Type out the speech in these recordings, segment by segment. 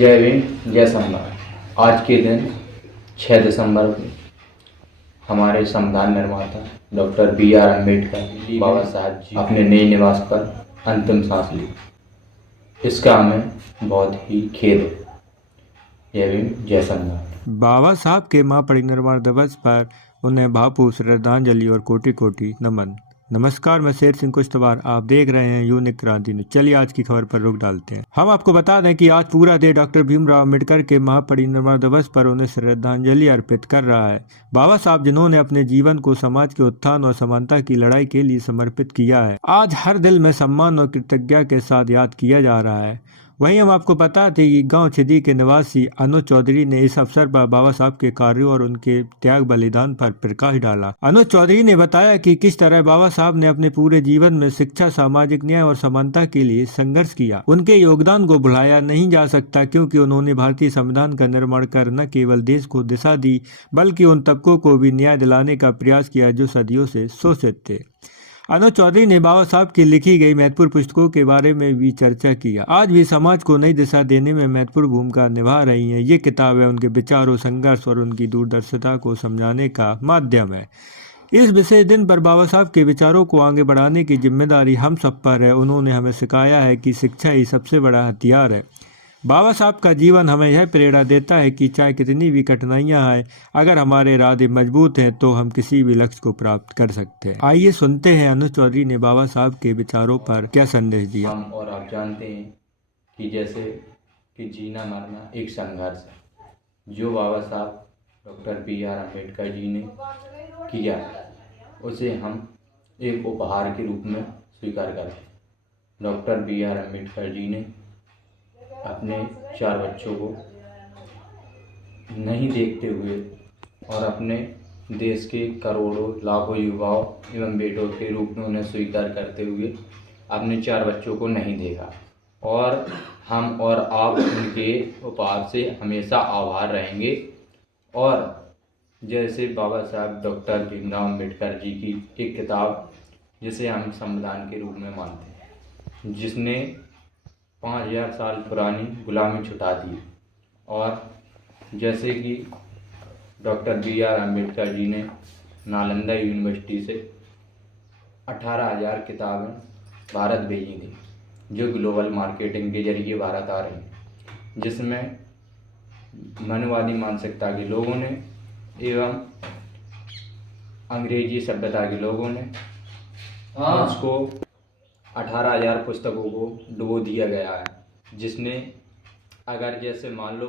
जय भीम जय संविधान। आज के दिन 6 दिसंबर को हमारे संविधान निर्माता डॉक्टर बी.आर. अम्बेडकर बाबा साहब जी अपने नए निवास पर अंतिम सांस ली। इसका हमें बहुत ही खेद है। जय भीम जय संविधान। बाबा साहब के महापरिनिर्वाण दिवस पर उन्हें भावपूर्ण श्रद्धांजलि और कोटि कोटि नमन। नमस्कार, मैं शेर सिंह कुश्तवार, आप देख रहे हैं यूनिक क्रांति न्यूज। चलिए आज की खबर पर रुख डालते हैं। हम आपको बता दें कि आज पूरा देश डॉक्टर भीमराव अम्बेडकर के महापरिनिर्वाण दिवस पर उन्हें श्रद्धांजलि अर्पित कर रहा है। बाबा साहब जिन्होंने अपने जीवन को समाज के उत्थान और समानता की लड़ाई के लिए समर्पित किया है, आज हर दिल में सम्मान और कृतज्ञता के साथ याद किया जा रहा है। वहीं हम आपको बताते कि गांव छिदी के निवासी अनुज चौधरी ने इस अवसर पर बाबा साहब के कार्यों और उनके त्याग बलिदान पर प्रकाश डाला। अनुज चौधरी ने बताया कि किस तरह बाबा साहब ने अपने पूरे जीवन में शिक्षा, सामाजिक न्याय और समानता के लिए संघर्ष किया। उनके योगदान को भुलाया नहीं जा सकता, क्योंकि उन्होंने भारतीय संविधान का निर्माण कर न केवल देश को दिशा दी, बल्कि उन तबकों को भी न्याय दिलाने का प्रयास किया जो सदियों से शोषित थे। अनुज चौधरी ने बाबा साहब की लिखी गई महत्वपूर्ण पुस्तकों के बारे में भी चर्चा किया। आज भी समाज को नई दिशा देने में महत्वपूर्ण भूमिका निभा रही हैं। ये किताबें उनके विचारों, संघर्ष और उनकी दूरदर्शिता को समझाने का माध्यम है। इस विशेष दिन पर बाबा साहब के विचारों को आगे बढ़ाने की जिम्मेदारी हम सब पर है। उन्होंने हमें सिखाया है कि शिक्षा ही सबसे बड़ा हथियार है। बाबा साहब का जीवन हमें यह प्रेरणा देता है कि चाहे कितनी भी कठिनाइयां आए, अगर हमारे इरादे मजबूत हैं तो हम किसी भी लक्ष्य को प्राप्त कर सकते हैं। आइए सुनते हैं अनुज चौधरी ने बाबा साहब के विचारों पर क्या संदेश दिया। हम और आप जानते हैं कि जैसे कि जीना मरना एक संघर्ष है, जो बाबा साहब डॉक्टर बी.आर. अम्बेडकर जी ने किया, उसे हम एक उपहार के रूप में स्वीकार करते हैं। Doctor B R. अम्बेडकर जी ने अपने 4 बच्चों को नहीं देखते हुए और अपने देश के करोड़ों लाखों युवाओं एवं बेटों के रूप में उन्हें स्वीकार करते हुए अपने 4 बच्चों को नहीं देखा, और हम और आप उनके उपहार से हमेशा आभार रहेंगे। और जैसे बाबा साहब डॉक्टर भीमराव अम्बेडकर जी की एक किताब, जिसे हम संविधान के रूप में मानते हैं, जिसने 5000 साल पुरानी गुलामी छुटा दी, और जैसे कि डॉक्टर बी.आर. अम्बेडकर जी ने नालंदा यूनिवर्सिटी से 18,000 किताबें भारत भेजी थी, जो ग्लोबल मार्केटिंग के जरिए भारत आ रही हैं, जिसमें मनुवादी मानसिकता के लोगों ने एवं अंग्रेजी सभ्यता के लोगों ने उसको 18,000 पुस्तकों को डुबो दिया गया है, जिसने अगर जैसे मान लो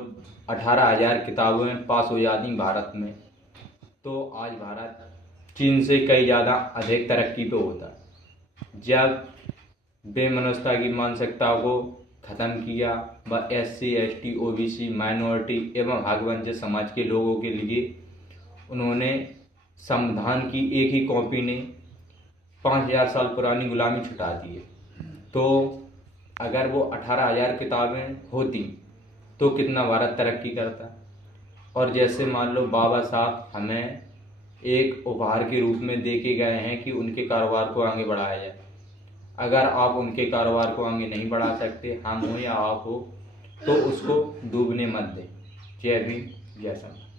18,000 किताबें पास हो जाती भारत में, तो आज भारत चीन से कई ज़्यादा अधिक तरक्की पे होता। जब बेमनस्ता की मानसिकता को ख़त्म किया, व SC, ST, OBC, माइनॉरिटी एवं हकवंचित समाज के लोगों के लिए उन्होंने संविधान की एक ही कॉपी ने 5000 साल पुरानी गुलामी छुटा दी है। तो अगर वो 18,000 किताबें होती तो कितना भारत तरक्की करता। और जैसे मान लो बाबा साहब हमें एक उपहार के रूप में दे के गए हैं कि उनके कारोबार को आगे बढ़ाया जाए। अगर आप उनके कारोबार को आगे नहीं बढ़ा सकते, हम हो या आप हो, तो उसको डूबने मत दें। जय भीम जय संविधान।